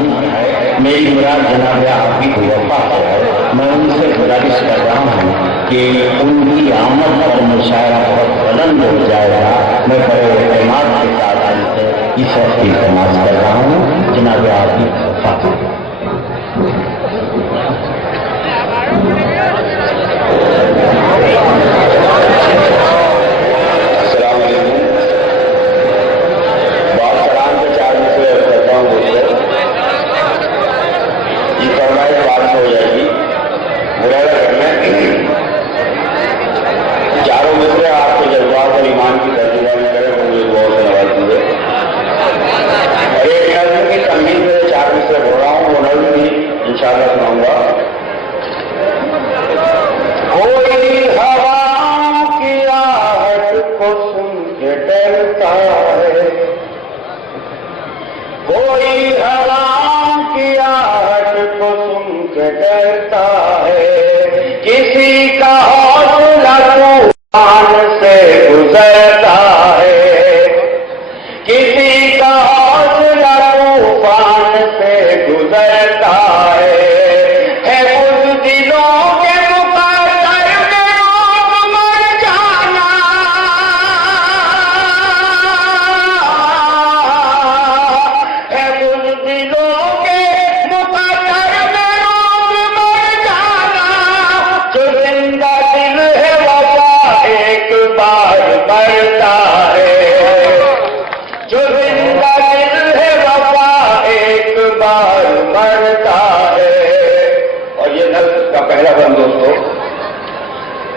ईमान है। मेरी मुराद जनाब आप ही को वफा है। मैं उनसे गुजारिश कर रहा हूँ कि उनकी आमद पर मुशायरा बहुत बुलंद हो जाएगा। मैं बड़े एतमाद के साथ उनसे इस वक्त इल्तमास कर रहा हूँ, जनाब आप ही को वफा।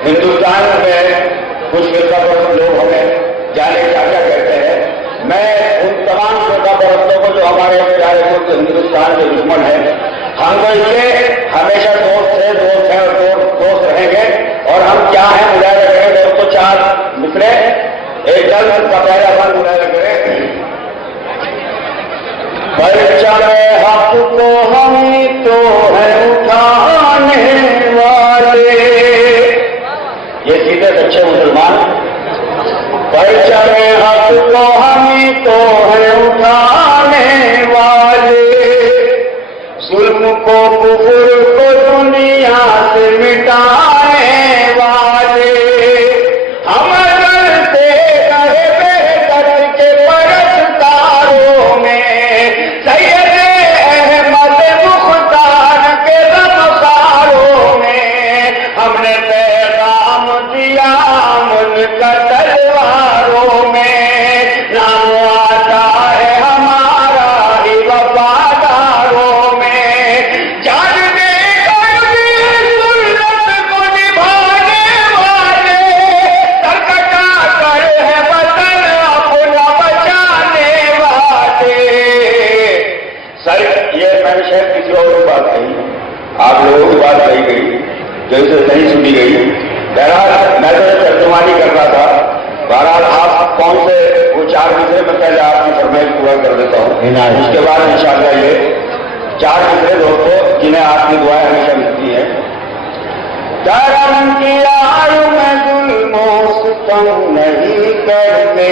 हिंदुस्तान में कुछ फिरकापरस्त लोग हमें जाने क्या क्या कहते हैं। मैं उन तमाम फिरकापरस्तों को जो हमारे प्यारे मुल्क हिंदुस्तान के दुश्मन हैं, हम तो इससे हमेशा दोस्त हैं और दोस्त रहेंगे। और हम क्या है मुजाहिरा करें दोस्तों, चार मिसरे एक जल्द का पहला बंद मुजाहिरा करें। परिचय हक को हम तो है उठाने वाले, ये सीधे अच्छे मुसलमान। परिचय हक को हम तो है उठाने वाले, जुल्म को कुफर को दुनिया से मिटाने वाले। हम करते रहे बेहतर के परस्तारों में, सैयद अहमद मुख्तार के रमकारों में। हमने पैगाम दिया मुनकर तलवारों में, नाम आता है हमारा ही वफादारों में। जान दे कर भी सुन्नत को निभाने वाले, सरकटा कर है वतन अपना बचाने वाले। सर ये मैंने शायद किसी और की बात कही, आप लोगों की बात कही गई जो इसे नहीं सुनी गई। बहरहाल मैं तो तर्जुमानी कर रहा था। बहरहाल आप कौन से वो चार मिसरे में पहले आपकी फरमाइश पूरा कर देता हूँ, उसके बाद इंशाअल्लाह ये चार मिसरे दोस्तों जिन्हें आपकी दुआएं हमेशा मिलती हैं। करम की आयु में जुल्मों सितम नहीं करते।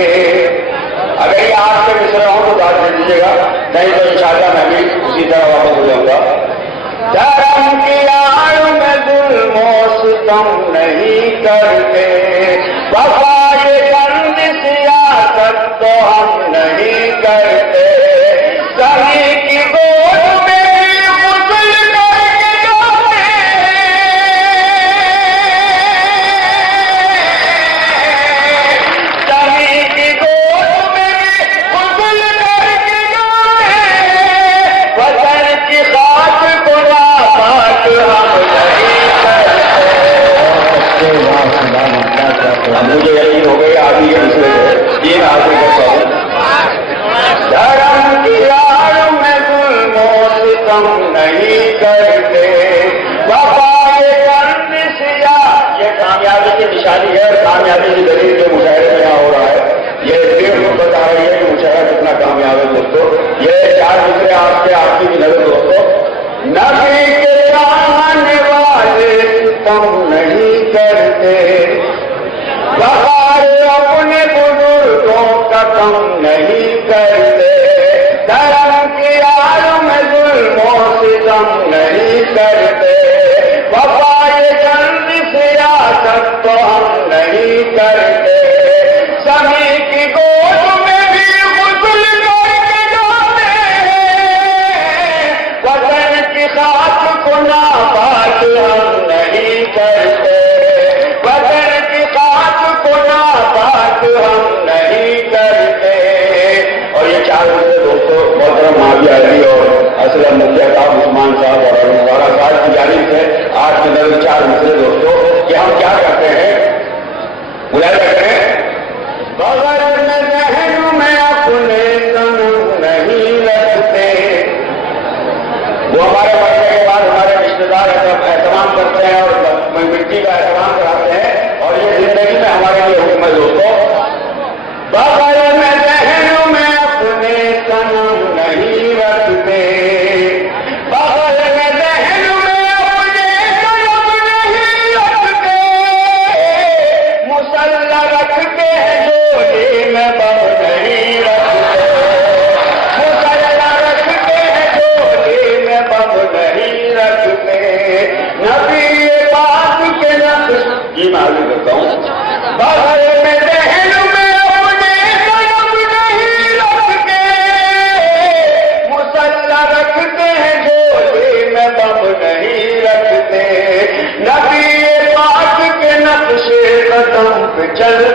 अगर ये आपके मिसरे हों तो बात दे दीजिएगा, नहीं तो इंशाअल्लाह मैं भी उसी तरह वापस हो जाऊंगा। करम की आयु में जुल्मों सितम नहीं करते, वफा के बंद सियासत तो हम नहीं करते। सही की गोद में गुसल करके जाते, सही की गोद में गुसल करके जाते। वतन की खाक को नापाक हम नहीं करते। मुझे यही हो गई आदि ये तीन हासिल करता हूँ। धर्म की आड़ में जुल्मों सितम नहीं करते, वफा के बंद सिया। ये कामयाबी की निशानी है, कामयाबी की दलील जो मुशाहिरे में यहाँ हो रहा है, ये इसलिए बता रही है कि मुशाहिरा कितना कामयाब है दोस्तों। ये चार मिसरे आपकी भी नजर दोस्तों। नबी के चाहने वाले सितम नहीं करते, वफार अपने बुजुर्गों का कम नहीं करते। धर्म की आड़ में نہیں کرتے، وفائے چند سیاست تو ہم نہیں کرتے، سمی کی گود میں بھی غسل کر کے جاتے ہیں، وطن کی خاک کو ناپاک ہم نہیں کرتے، وطن کی خاک کو ناپاک ہم نہیں کرتے۔ اور یہ چار مجھے دوستوں محترم معاویہ علی اور اسلم مفتی صاحب عثمان صاحب اور ارنوارا صاحب کی جانب سے آج کے دن چار مجھے دوستوں کہ ہم کیا کرتے ہیں، ملاحظہ کریں، بغیر میں ذہن میں اپنے صنم نہیں رکھتے۔ وہ ہمارے مرنے کے بعد ہمارے رشتے دار اہتمام کرتے ہیں اور مٹی کا اہتمام کراتے ہیں، اور یہ زندگی میں ہمارے لیے حکم ہے دوستوں، بغیر میں ذہن میں اپنے صنم نہیں رکھتے، بغیر میں ذہن میں اپنے صنم نہیں رکھتے، مسلح رکھتے ہیں جوڑی میں بم نہیں رکھتے، مسلح رکھتے ہیں جوڑی میں بم نہیں رکھتے، نبی پاک کے نقش کی معلوم کرتا ہوں، بغیر میں ذہن میں اپنے صنم نہیں رکھتے، مسلح رکھتے ہیں جوڑی میں بم نہیں رکھتے، نبی پاک کے نقش قدم پہ چل